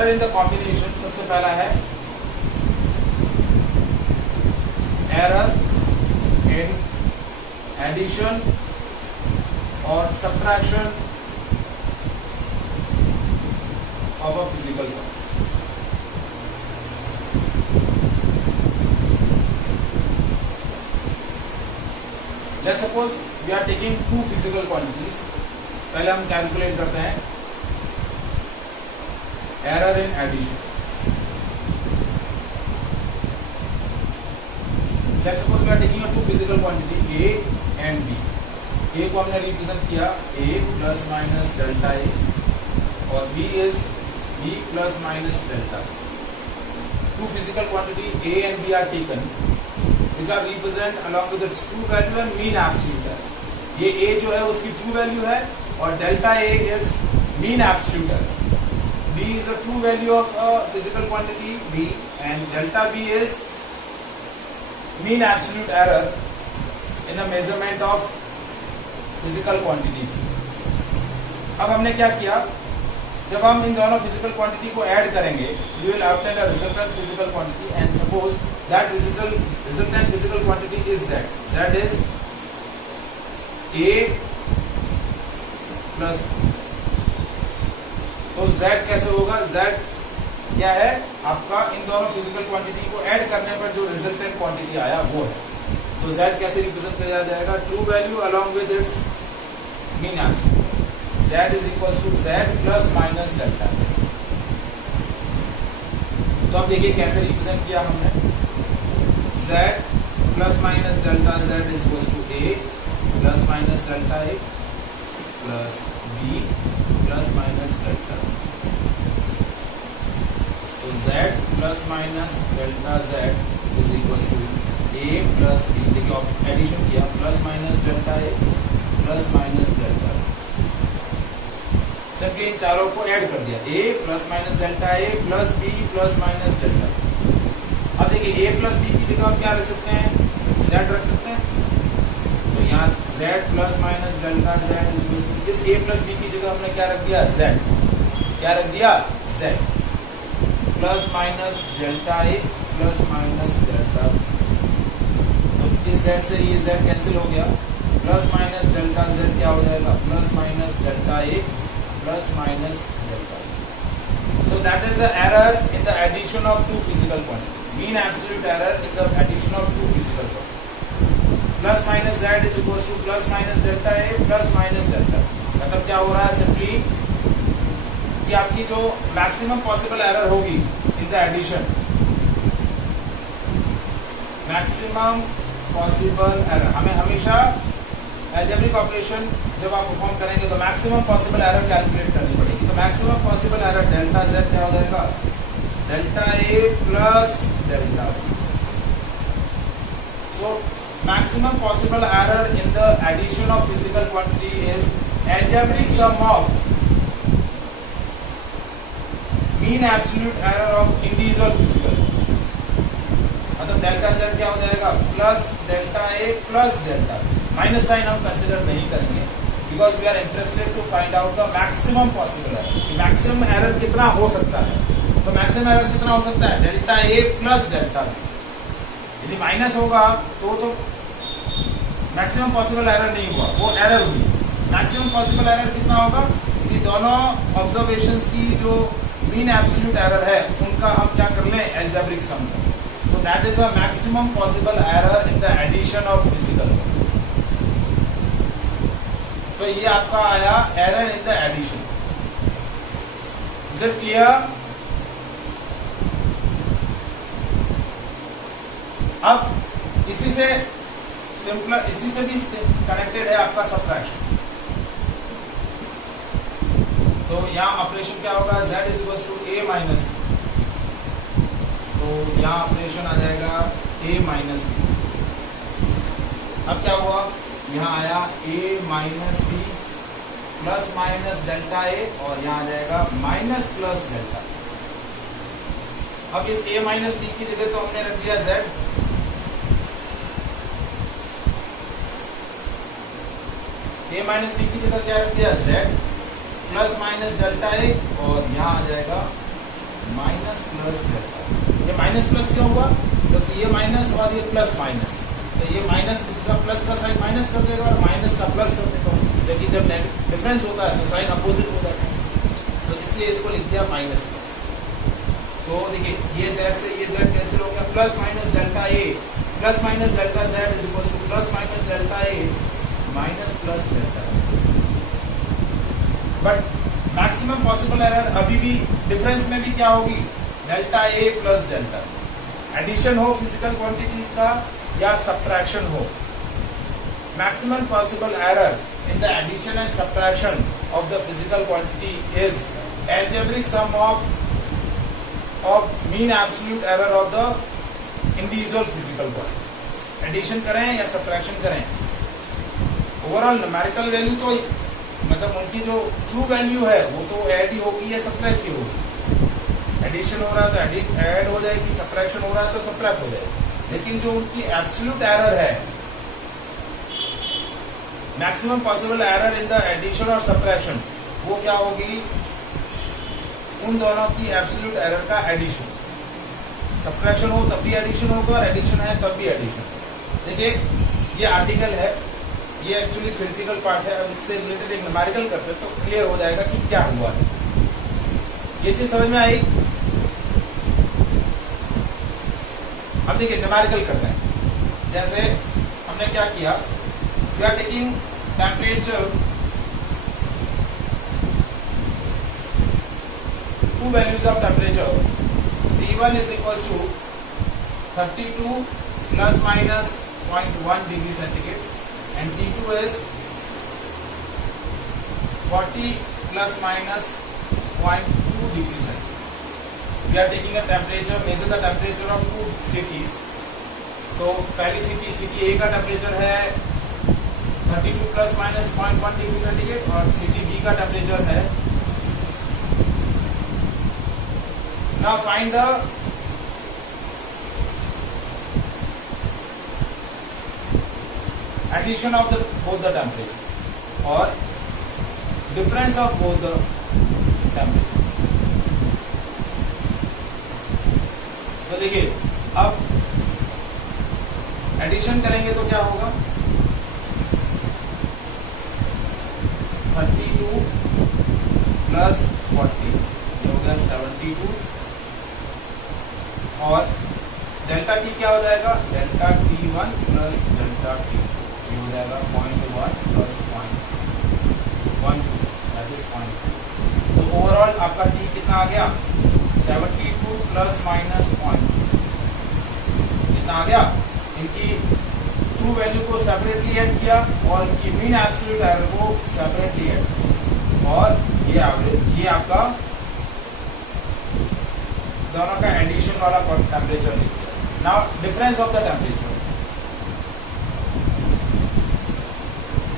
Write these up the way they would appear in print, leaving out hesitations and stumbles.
Error in the combination, सबसे पहला है एरर इन एडिशन और subtraction of a physical quantity. Let's suppose we are taking two physical quantities. पहले हम calculate करते हैं error in addition. Let's suppose we are taking a two physical quantity A and B. A को हमने represent किया A plus minus delta A और B is B plus minus delta. Two physical quantity A and B are taken, which are represent along with its true value and mean absolute error. ये A जो है उसकी true value है और delta A is mean absolute error. B is the true value of a physical quantity B and delta B is mean absolute error in a measurement of physical quantity. अब हमने क्या किया, जब हम इन दोनों physical quantity को add करेंगे we will obtain a resultant physical quantity and suppose that resultant physical quantity is Z. Z is A plus, तो Z कैसे होगा, Z क्या है आपका, इन दोनों फिजिकल क्वांटिटी को ऐड करने पर जो रिजल्टेंट क्वांटिटी आया वो है। तो Z कैसे रिप्रेजेंट किया जाएगा, true value along with its mean absolute. Z is equals to Z plus minus delta Z। तो अब देखिए कैसे रिप्रेजेंट किया हमने, Z plus minus delta Z is equals to A plus minus delta A plus B plus minus delta। तो Z plus minus delta Z is equals to A plus B, देखिए addition किया, plus minus delta A plus minus delta सबके इन चारों को add कर दिया, A plus minus delta A plus B plus minus delta. अब देखिए A प्लस B की जगह हम क्या रख सकते हैं, Z रख सकते हैं। तो यहाँ Z plus minus delta Z, इस A प्लस B की जगह हमने क्या रख दिया, Z। क्या रख दिया, Z plus minus delta A plus minus delta. तो इस Z से ये Z कैंसिल हो गया, प्लस माइनस डेल्टा Z क्या हो जाएगा, plus minus delta A plus minus delta. So that is the error in the addition of two physical quantities. Mean absolute error in the addition of two physical quantities. Plus minus Z is equals to plus minus delta A plus minus delta. मतलब क्या हो रहा है, simply कि आपकी जो maximum possible error होगी in the addition, maximum possible error, हमें हमेशा अलजेब्रिक ऑपरेशन जब आप परफॉर्म करेंगे तो मैक्सिमम पॉसिबल एरर कैलकुलेट करनी पड़ेगी। तो maximum possible error delta Z क्या हो जाएगा, delta A plus delta B। So maximum possible error in the addition of physical quantity is algebraic sum of mean absolute error of individual physical. मतलब delta Z क्या हो जाएगा, plus delta A plus delta B। Minus sign हम consider नहीं करेंगे because we are interested to find out the maximum possible error. Maximum error कितना हो सकता है, तो मैक्सिमम एरर कितना हो सकता है, delta A plus delta B। यदि माइनस होगा तो मैक्सिमम पॉसिबल एरर नहीं हुआ, वो एरर हुई। मैक्सिमम पॉसिबल एरर कितना होगा, यदि दोनों ऑब्जर्वेशंस की जो मीन एब्सोल्यूट एरर है उनका हम क्या कर लें, अलजेब्रिक सम। तो that is the maximum possible error in the addition of physical. तो ये आपका आया error in the addition. Is it clear? अब इसी से सिंपल, इसी से भी कनेक्टेड है आपका सब्ट्रैक्शन। तो यहाँ ऑपरेशन क्या होगा, Z is equal to A minus B। तो यहाँ ऑपरेशन आ जाएगा A माइनस B। अब क्या हुआ, यहाँ आया A minus B plus minus delta A और यहाँ आ जाएगा माइनस प्लस डेल्टा। अब इस A माइनस B की जगह तो हमने रख दिया Z। A माइनस B की जगह क्या रख दिया, Z plus minus delta A और यहाँ आ जाएगा माइनस प्लस डेल्टा। ये माइनस प्लस क्यों हुआ? तो ये माइनस और ये प्लस माइनस, तो ये माइनस इसका प्लस का साइन माइनस कर देगा और माइनस का प्लस कर देगा, लेकिन जब डिफरेंस होता है तो साइन अपोजिट हो जाता है, तो इसलिए इसको लिख दिया माइनस प्लस। तो देखिए ये z से ये z कैंसिल हो गया, plus minus delta a plus minus delta z is equal to plus minus delta a minus plus delta. But maximum possible error अभी भी डिफरेंस में भी क्या होगी? Delta a plus delta. Addition हो फिजिकल क्वांटिटीज का या सब्ट्रैक्शन हो, maximum possible error in the addition and subtraction of the physical quantity is algebraic sum of mean absolute error of the individual physical quantity। Addition करें या subtraction करें, overall numerical value तो मतलब उनकी जो ट्रू वैल्यू है वो तो ऐड ही होगी या सब्ट्रैक्ट ही होगी। एडिशन हो रहा है तो ऐड हो जाएगी, सब्ट्रैक्शन हो रहा है तो सब्ट्रैक्ट हो जाएगी, लेकिन जो उनकी एब्सोल्यूट एरर है, maximum possible error in the addition और सब्ट्रैक्शन, वो क्या होगी? उन दोनों की एब्सोल्यूट एरर का एडिशन। सब्ट्रैक्शन हो तब भी एडिशन होगा और एडिशन है तब भी एडिशन। देखिए ये आर्टिकल है, ये एक्चुअली थ्योरेटिकल पार्ट है, अब इससे रिलेटेड एक न्यूमेरिकल करते हैं तो क्लियर हो जाएगा कि क्या हुआ है। ये चीज समझ में आई? अब देखिए न्यूमेरिकल करते हैं। जैसे हमने क्या किया, we are taking temperature, two values of temperature, T1 is equals to 32 plus minus 0.1 degree centigrade and T2 is 40 plus minus 0.2 degree centigrade. We are taking a temperature, measure the temperature of two cities. तो पहली city A का temperature है 32 plus minus 0.1 degree centigrade और city B का temperature है। Now find the addition of both the temperature or difference of both the temperature। तो देखिए अब एडिशन करेंगे तो क्या होगा? 32 प्लस 40 ये हो गया 72 और डेल्टा टी क्या हो जाएगा? Delta T1 plus delta T ये हो जाएगा 0.1 प्लस 0.1 दैट इज 0.2। तो ओवरऑल आपका टी कितना आ गया? 72 प्लस माइनस 0.2 कितना आ गया? इनकी ट्रू वैल्यू को सेपरेटली ऐड किया और इनकी मीन एब्सोल्यूट एरर को सेपरेटली ऐड किया और ये एवरेज, ये आपका दोनों का एडिशन वाला टेम्परेचर निकला। Now difference of the temperature,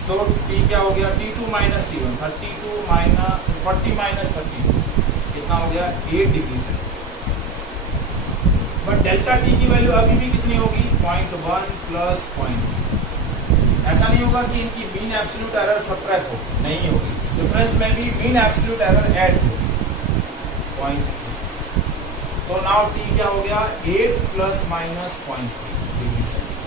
तो T क्या हो गया? T2 minus T1, 32 minus 40 minus 32 कितना हो गया? 8 डिग्री से। बट डेल्टा T की वैल्यू अभी भी कितनी होगी? 0.1 प्लस 0.2। ऐसा नहीं होगा कि इनकी मीन एब्सोल्यूट एरर सब्ट्रैक्ट हो, नहीं होगी, डिफरेंस में भी मीन एब्सोल्यूट एरर ऐड हो 0.2। तो नाउ T क्या हो गया? 8 plus minus 0.3 degree centigrade.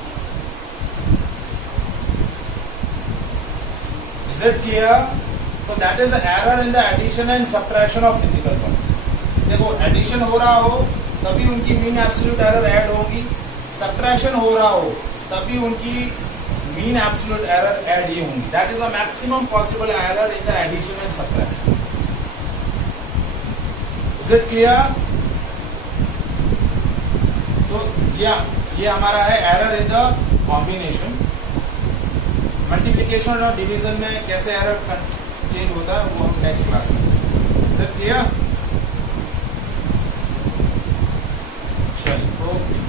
Is it clear? So that is the error in the addition and subtraction of physical quantity। देखो एडिशन हो रहा हो तभी उनकी मीन एब्सोल्यूट एरर ऐड होगी, सब्ट्रैक्शन हो रहा हो तभी उनकी मीन एब्सोल्यूट एरर ऐड ही होंगी। That is the maximum possible error in the addition and subtraction. Is it clear? तो ये हमारा है error in the combination. Multiplication और डिवीजन में कैसे एरर चेंज होता है वो हम नेक्स्ट क्लास में डिस्कस करेंगे। Is it clear? चलिए okay.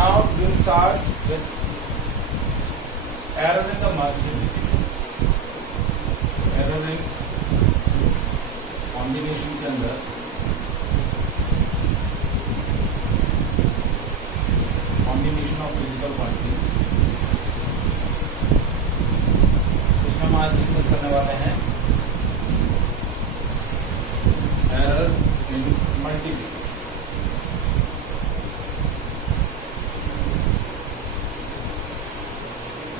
Now we will start with error in the multiplication, error in combination के अंदर मल्टीप्लिकेशन ऑफ फिजिकल क्वांटिटीज, उसमें हम आज डिस्कस करने वाले हैं एरर इन multiplication.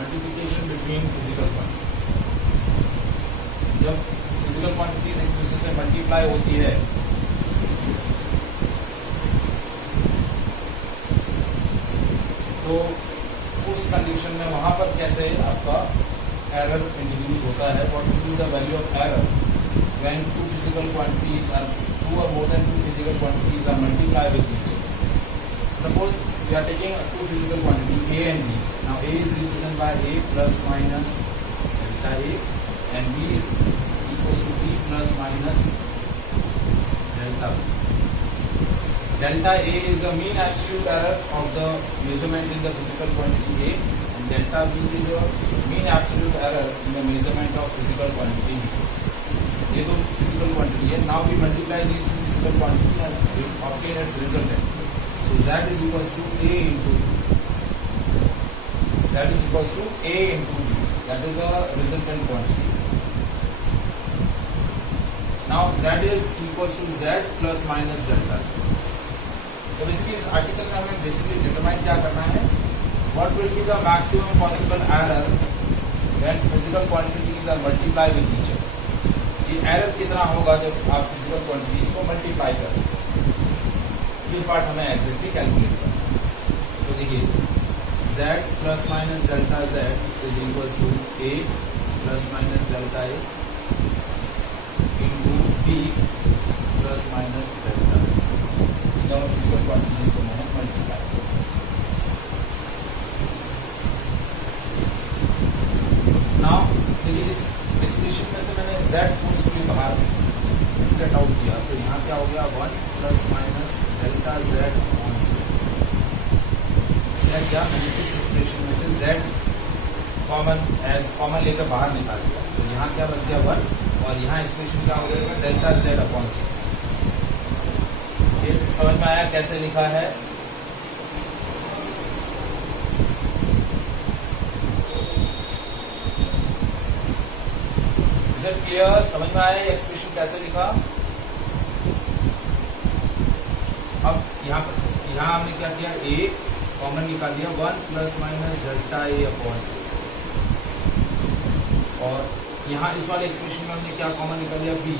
Multiplication between physical quantities, जब फिजिकल क्वांटिटीज एक दूसरे से मल्टीप्लाई होती है तो उस कंडीशन में वहां पर कैसे आपका एरर इंट्रोड्यूस होता है। What will be the value of error when two physical quantities are two और more than two physical quantities are multiply with each other. Suppose we are taking two physical quantity A and B. Now A is represented by A plus minus delta A and B is equals to B plus minus delta B. Delta A is a mean absolute error of the measurement in the physical quantity A and delta B is a mean absolute error in the measurement of physical quantity B. ये दो physical quantity है. Now we multiply these two physical quantity and we obtain its resultant. So Z is equals to A into B. Z is equals to A into B. That is a resultant quantity. Now Z is equals to Z plus minus delta Z. तो basically इस article में हमें basically determine क्या करना है, what will be the maximum possible error when physical quantities are multiply with each other. ये error कितना होगा जब आप फिजिकल क्वांटिटीज को मल्टीप्लाई करें, ये पार्ट हमें एग्जैक्टली कैलकुलेट करना है। तो देखिए z plus minus delta z is equals to a plus minus delta a into b plus minus delta a। दोनों फिजिकल क्वांटिटीज को मैंने मल्टीप्लाई किया। नाउ देखिए इस एक्सप्रेशन में से मैंने z फोर्सफुली बाहर एक्सटेंड आउट किया, तो यहाँ क्या हो गया 1 plus minus delta z on z। क्या मैंने इस एक्सप्रेशन में से z कॉमन एज कॉमन लेकर बाहर निकाल दिया, तो यहाँ क्या बन गया 1 और यहाँ एक्सप्रेशन क्या हो जाएगा डेल्टा z अपॉन z। ये समझ में आया कैसे लिखा है। Is it clear? समझ में आया ये एक्सप्रेशन कैसे लिखा। अब यहाँ हमने क्या किया, a कॉमन निकाल दिया 1 plus minus delta a upon, और यहाँ इस वाले एक्सप्रेशन में हमने क्या कॉमन निकाल दिया b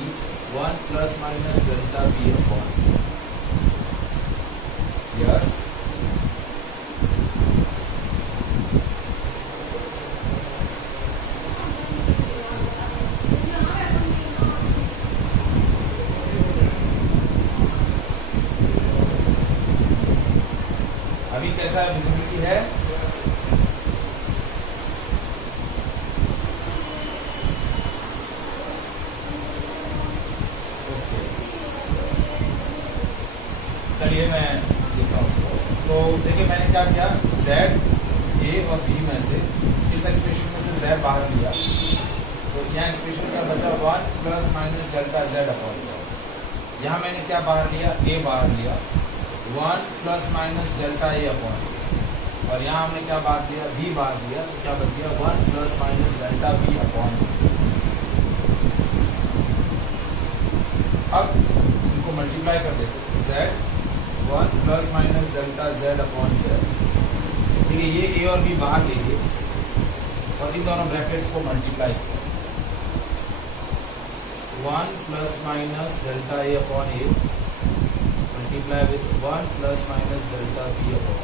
1 plus minus delta b upon. Yes, अभी कैसा विजिबिलिटी है? ओके, चलिए मैं देखता हूँ उसको। तो देखिए मैंने क्या किया, z a और b में से इस एक्सप्रेशन में से z बाहर लिया, तो यहाँ एक्सप्रेशन क्या बचा 1 plus minus delta z upon z। यहाँ मैंने क्या बाहर लिया, a बाहर लिया 1 plus minus delta a upon, और यहाँ हमने क्या बाहर लिया b बाहर लिया, तो क्या बन गया 1 plus minus delta b upon. अब इनको मल्टीप्लाई कर देते, z 1 plus minus delta z upon z। ठीक है, ये a और b बाहर लेंगे और इन दोनों ब्रैकेट्स को मल्टीप्लाई किया 1 plus minus delta a upon a multiply with 1 plus minus delta b upon।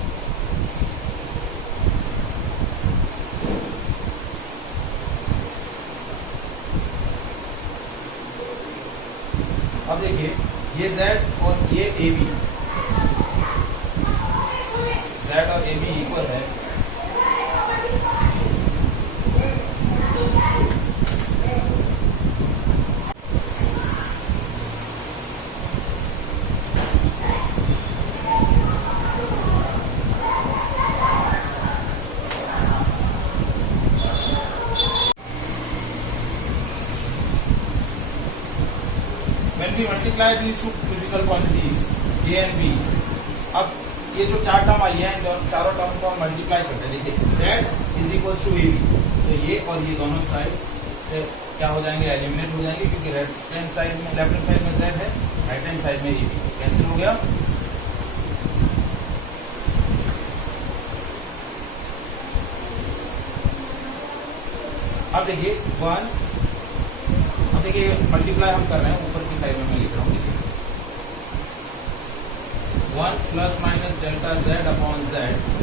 अब देखिए ये z और ये ab, z और ab इक्वल है, when we multiply these two physical quantities a and b, अब ये जो चार टर्म आई है इन दोनों चारों टर्म को हम मल्टीप्लाई करते हैं। देखिए z is equal to A B, तो ये और ये दोनों साइड से क्या हो जाएंगे, एलिमिनेट हो जाएंगे, क्योंकि लेफ्ट हैंड साइड में z है, राइट हैंड साइड में ए बी कैंसिल हो गया। अब देखिए अब देखिए मल्टीप्लाई हम कर रहे हैं, ऊपर की साइड में मैं लिख रहा हूँ। देखिए 1 plus minus delta z upon z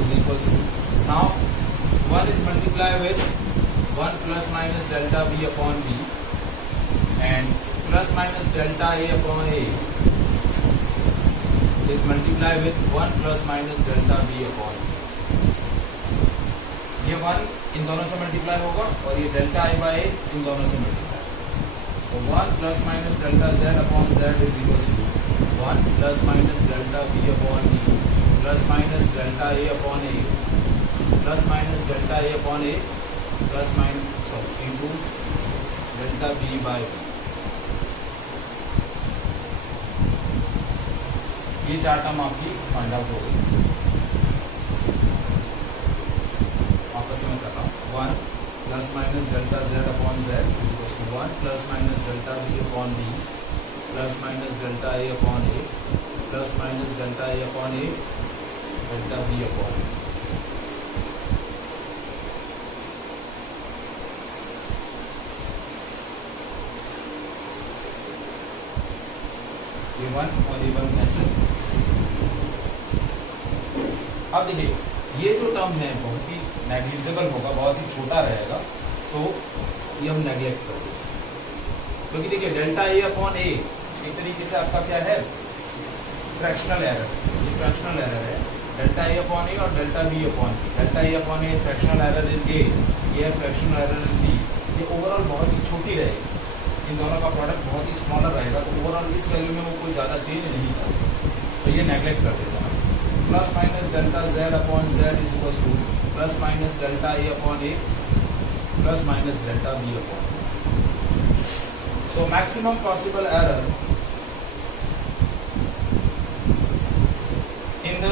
is equal to, now 1 is multiplied with 1 plus minus delta b upon b and plus minus delta a upon a is multiplied with 1 plus minus delta b upon b. ये 1 इन दोनों से multiply होगा और ये delta i by a इन दोनों से multiply, तो 1 plus minus delta z upon z is equal to 1 plus minus delta b upon b plus minus delta a upon a plus minus delta a upon a plus minus into delta b by b। ये चार term आपकी find out हो गई। वापस में कर रहा हूँ, 1 plus minus delta z upon z is equal to 1 plus minus delta b upon b plus minus delta a upon a plus minus delta a upon a delta b upon a। ये 1 और ये 1 cancel. अब देखिए ये जो term है बहुत ही negligible होगा, बहुत ही छोटा रहेगा, तो ये हम नेग्लेक्ट कर देंगे, क्योंकि देखिए डेल्टा ए अपॉन ए एक तरीके से आपका क्या है, फ्रैक्शनल एरर। ये फ्रैक्शनल एरर है, डेल्टा ए अपॉन ए और delta B upon B. Delta A upon A fractional error in A, ये फ्रैक्शनल एरर इन बी। ये ओवरऑल बहुत ही छोटी रहेगी, इन दोनों का प्रोडक्ट बहुत ही स्मॉलर रहेगा, तो ओवरऑल इस वैल्यू में वो कोई ज़्यादा चेंज नहीं करेगा, तो ये नेग्लेक्ट कर देता है। Plus minus delta z upon z is equal to plus minus delta a upon a plus minus delta b upon a। So maximum possible error in the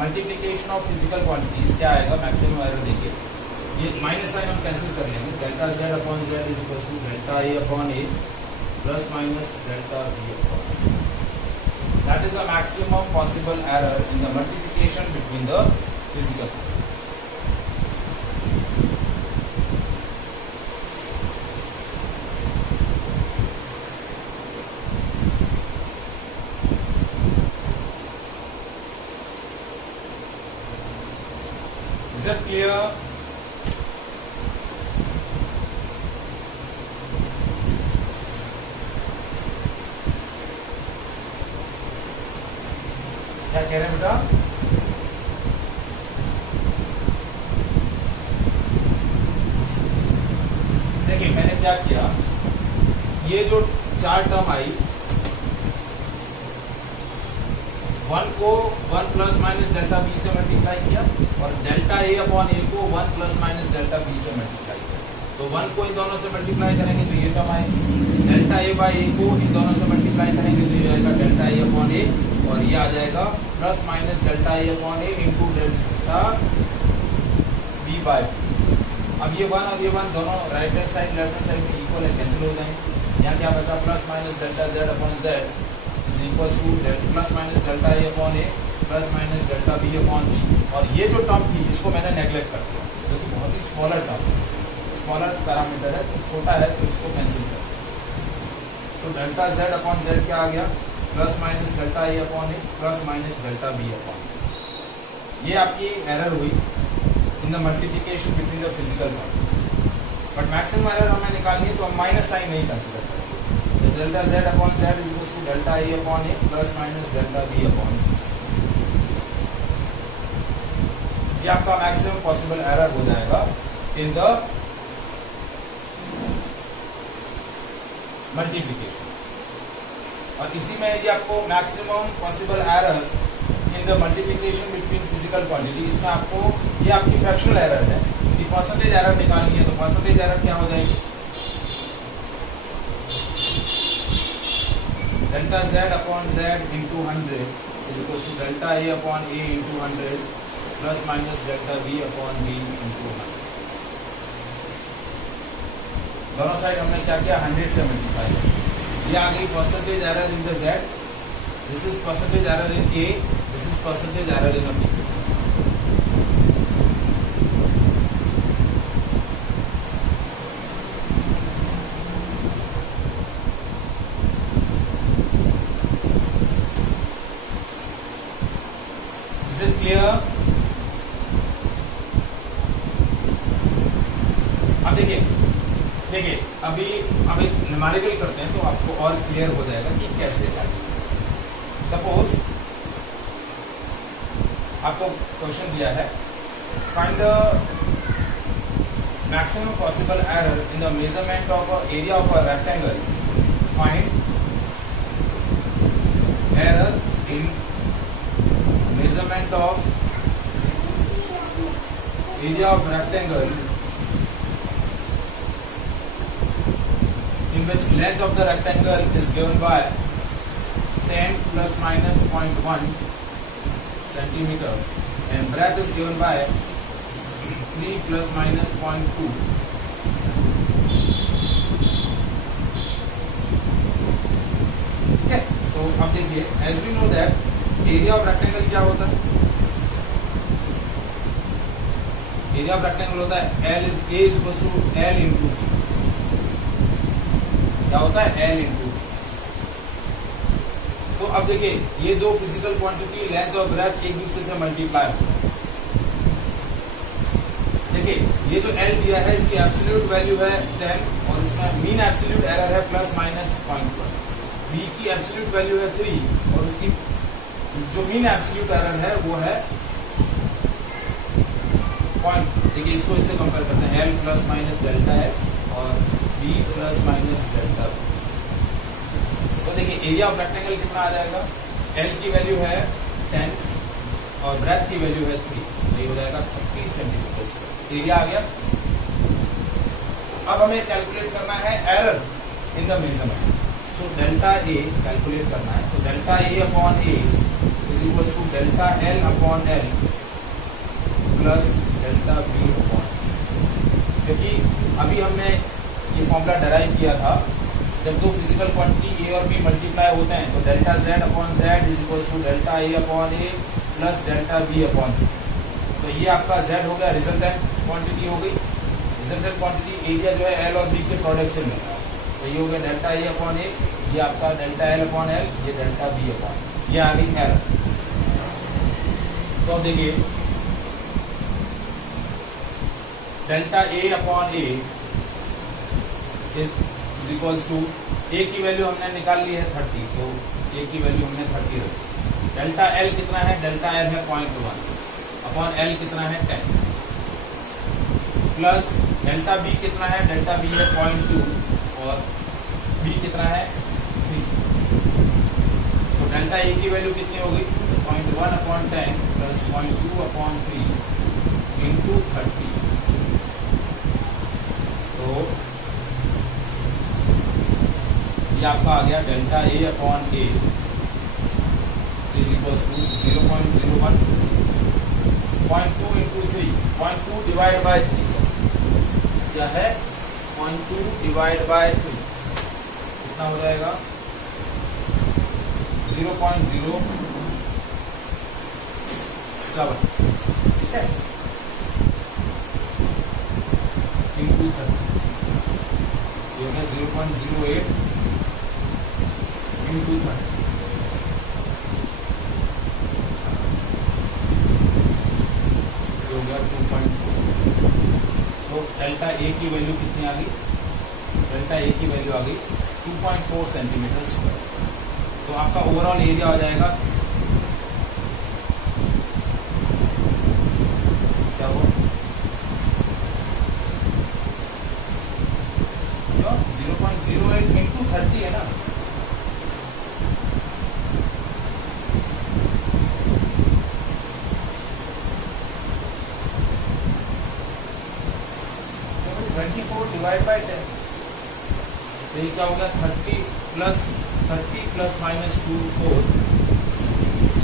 multiplication of physical quantities क्या आएगा, maximum error देखिए, ये minus sign हम cancel कर लेंगे, delta z upon z is equal to delta a upon a plus minus delta b upon a। That is the maximum possible error in the multiplication between the physical. Is that clear? क्या कह रहे हैं बेटा? देखिए मैंने क्या किया, ये जो चार टर्म आई, 1 को 1 प्लस माइनस डेल्टा बी से मल्टीप्लाई किया और डेल्टा ए अपॉन ए को 1 प्लस माइनस डेल्टा बी से मल्टीप्लाई किया, तो 1 को इन दोनों से मल्टीप्लाई करेंगे तो ये टर्म आएगी, डेल्टा ए बाई ए को इन दोनों से मल्टीप्लाई करेंगे तो ये आएगा डेल्टा ए अपॉन ए, और ये आ जाएगा plus minus delta A upon A into delta b by. अब ये 1 और ये 1 दोनों right hand side left hand side में इक्वल है, कैंसिल हो जाएंगे। यहाँ क्या बचा, plus minus delta z upon z is equal to plus minus delta A upon A plus minus delta B upon b. और ये जो टर्म थी इसको मैंने नेग्लेक्ट कर दिया, जो कि बहुत ही स्मॉलर टर्म है, स्मॉलर पैरामीटर है, तो छोटा है तो इसको कैंसिल कर दिया। तो डेल्टा z अपॉन z क्या आ गया, plus minus delta A upon A plus minus delta B upon A. ये आपकी एरर हुई in the multiplication between the physical quantities, but maximum error हमें निकालनी है तो हम माइनस साइन नहीं कंसीडर करेंगे। तो delta z upon z is equal to delta A upon A plus minus delta B upon A. ये आपका मैक्सिमम पॉसिबल एरर हो जाएगा इन द मल्टीप्लिकेशन। और इसी में यदि आपको maximum possible error in the multiplication between physical quantity, इसमें आपको ये आपकी फ्रैक्शनल एरर है, यदि परसेंटेज एरर निकालनी है तो परसेंटेज एरर क्या हो जाएगी, delta z upon z into 100 is equal to delta A upon A into 100 plus minus delta B upon b into 100। दोनों साइड हमने क्या किया, 100 से मल्टीप्लाई किया। ये आ गई percentage error in the z, this is percentage error in a, this is percentage error in b. Is it clear? अब देखिए अभी अब एक न्यूमेरिकल करते हैं तो आपको और क्लियर हो जाएगा कि कैसे जाए। सपोज आपको क्वेश्चन दिया है, find the maximum possible error in the measurement of area of a rectangle, find error in measurement of area of rectangle in which length of the rectangle is given by 10 plus minus 0.1 centimeter and breadth is given by 3 plus minus 0.2 okay, तो अब देखिए as we know that area of rectangle क्या होता है, area of rectangle होता है L is A is equals to L into T, क्या होता है L इंटू। तो अब देखिए ये दो फिजिकल क्वांटिटी लेंथ और ब्रेथ एक दूसरे से मल्टीप्लाई होता है। देखिए ये जो L दिया है इसकी एब्सोल्यूट वैल्यू है 10 और इसमें मीन एब्सोल्यूट एरर है प्लस माइनस 0.1। B की एब्सोल्यूट वैल्यू है 3 और उसकी जो मीन एब्सोल्यूट एरर है वो है पॉइंट। देखिए इसको इससे कंपेयर करते हैं, L प्लस माइनस डेल्टा है और B प्लस माइनस डेल्टा। तो देखिए एरिया ऑफ रेक्टेंगल कितना आ जाएगा, L की वैल्यू है 10 और ब्रेथ की वैल्यू है 3, तो ये हो जाएगा 30 सेंटीमीटर स्क्वायर, एरिया आ गया। अब हमें कैलकुलेट करना है error in the measurement, so delta a calculate करना है। तो delta A upon A is equal to delta L upon l plus delta B upon, क्योंकि अभी हमने ये फॉर्मूला डराइव किया था, जब दो फिजिकल क्वांटिटी ए और बी मल्टीप्लाई होते हैं तो delta z upon z is equal to delta A upon A plus delta B upon b. तो ये आपका जेड हो गया, रिजल्टेंट क्वांटिटी हो गई। रिजल्टेंट क्वांटिटी एरिया जो है एल और बी के प्रोडक्ट से मिल रहा है, तो ये हो गया डेल्टा ए अपॉन ए, ये आपका डेल्टा एल अपॉन एल, ये डेल्टा बी अपॉन, ये आ गई एरर। तो अब देखिए delta A upon A is equals to, A की वैल्यू हमने निकाल ली है 30, तो ए की वैल्यू हमने 30 रखी। डेल्टा एल कितना है, डेल्टा एल है 0.1 अपॉन एल कितना है 10 प्लस डेल्टा बी कितना है, डेल्टा बी है 0.2 और बी कितना है 3। तो डेल्टा ए की वैल्यू कितनी होगी, 0.1 अपॉन 10 प्लस 0.2 अपॉन 3 इंटू 30। तो ये आपका आ गया delta A upon A is equal to 0.01 0.2 into 3, 0.2 divide by 3, क्या है 0.2 डिवाइड बाय 3 कितना हो जाएगा 0.07, ठीक है, इंटू 30, ये हो गया 0.08 इंटू 30, हो गया 2.4। तो डेल्टा ए की वैल्यू कितनी आ गई, डेल्टा ए की वैल्यू आ गई 2.4 सेंटीमीटर स्क्वायर। तो आपका ओवरऑल एरिया हो जाएगा क्या हो 0.08 इंटू 30 है ना, डिवाइड बाय 10, तो ये क्या होगा 30 प्लस माइनस 2 4 सेंटीमीटर।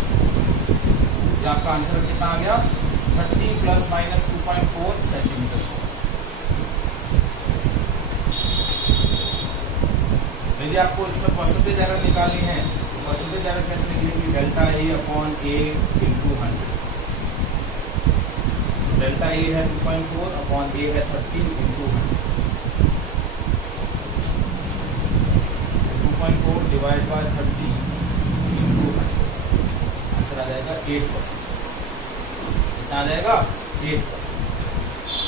ये आपका आंसर कितना आ गया 30 प्लस माइनस 2.4 सेंटीमीटर स्क्वायर। यदि आपको इसमें परसेंटेज एरर निकालनी है तो परसेंटेज एरर कैसे निकलेगी, delta A upon A into 100। Delta A है 2.4 अपॉन ए है 30 into 2.4 divide by 30 into 100, answer आ जाएगा 8%। कितना आ जाएगा 8%।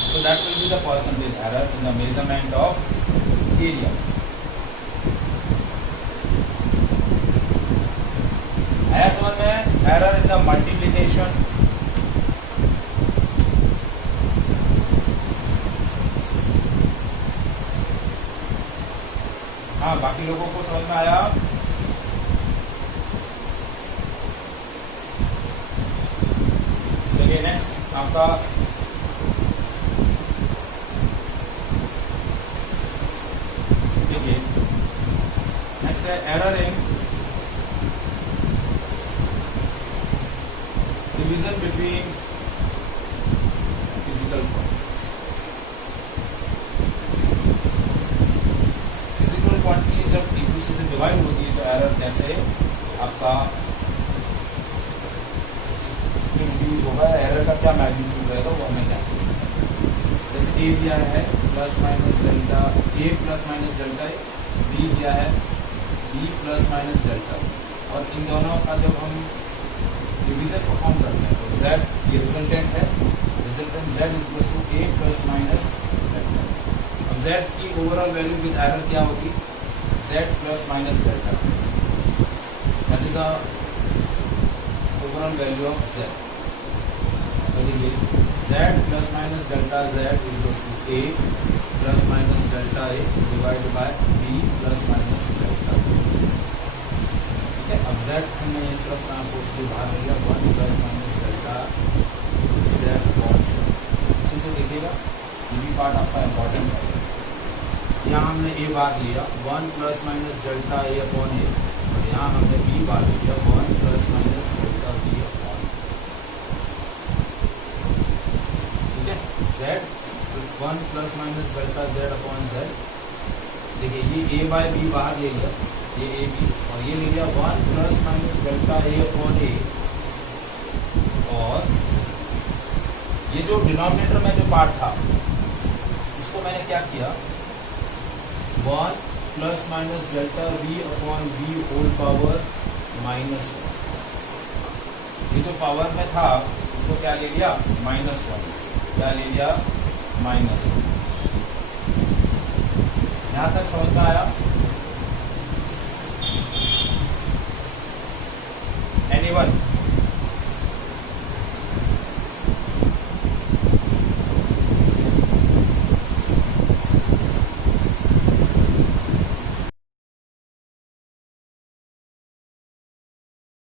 So that will be the percentage error in the measurement of area. आया समझ में? एरर इन द मल्टीप्लिकेशन, हाँ बाकी लोगों को समझ में आया? चलिए नेक्स्ट आपका देखिए नेक्स्ट है error in division between physical quantity जब एक दूसरे से डिवाइड होती है तो एरर कैसे आपका इंक्रीज होगा, एरर का क्या मैग्नीट्यूड रहेगा वो हमें क्या, जैसे ए दिया है प्लस माइनस डेल्टा ए प्लस माइनस डेल्टा ए, बी दिया है बी प्लस माइनस डेल्टा, और इन दोनों का जब हम डिवीजन परफॉर्म करते हैं तो z ये रिजल्टेंट है, resultant z is equal to a plus minus delta. अब z की ओवरऑल वैल्यू विद एरर क्या होगी, z plus minus delta, that is the overall value of z। तो देखिए z plus minus delta z is equal to a plus minus delta a divide by b plus minus delta. अब z हमने इस तरफ आपको उसके बाहर ले लिया 1 plus minus delta z bonds. अच्छे से देखिएगा ये भी पार्ट आपका इम्पोर्टेंट है। यहाँ हमने a बार लिया 1 plus minus delta a upon a, और यहाँ हमने b बार लिया 1 plus minus delta b upon. ठीक है, z 1 plus minus delta z upon z। देखिए ये a बाय b बाहर ले लिया, ये ए बी, और ये ले लिया 1 plus minus delta A upon A, और ये जो डिनोमिनेटर में जो पार्ट था इसको मैंने क्या किया 1 plus minus delta B upon b whole power minus 1। ये जो पावर में था इसको क्या ले लिया -1, क्या ले लिया -1। यहाँ तक समझ में आया?